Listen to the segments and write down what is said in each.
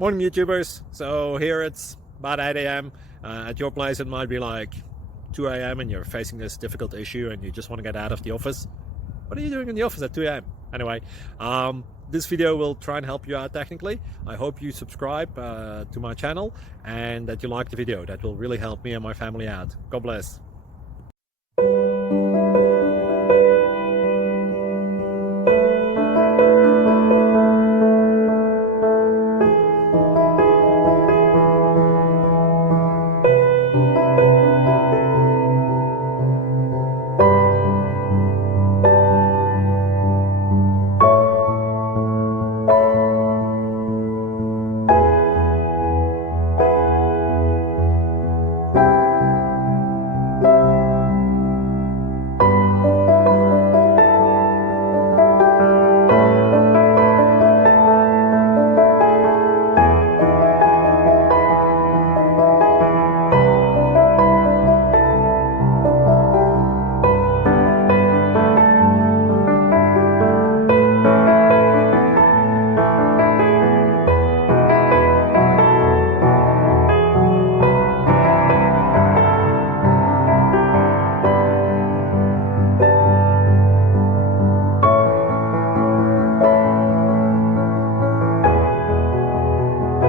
Morning, YouTubers. So here it's about 8 a.m. At your place, it might be like 2 a.m. and you're facing this difficult issue and you just want to get out of the office. What are you doing in the office at 2 a.m.? Anyway, this video will try and help you out technically. I hope you subscribe to my channel and that you like the video. That will really help me and my family out. God bless.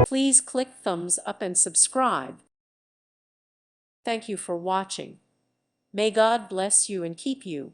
Please click thumbs up and subscribe. Thank you for watching. May God bless you and keep you.